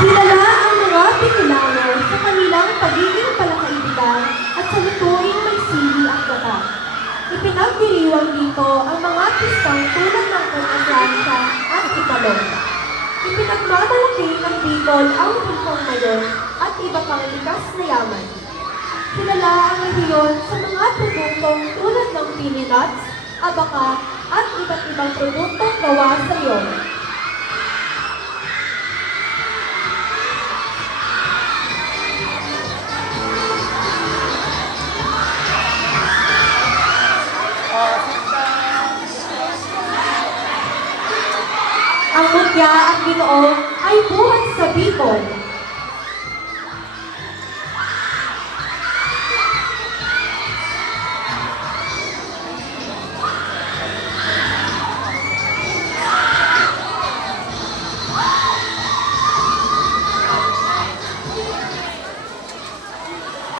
Kilala ang mga Bicolano sa kanilang pagiging palakaibigan at sa lutuing may sili at gata. Ipinagdiriwang dito ang mga pistang tulad ng Pagkaslansa at Italong. Ipinagmamalaki ng Bicol ang Bulkang Mayon at iba pang likas na yaman. Kilala ang rehiyon sa mga produktong tulad ng pini nuts, abaka, at iba't ibang produktong gawa sa iyon. Ang mutya at ginoo ay buhat sa Bicol.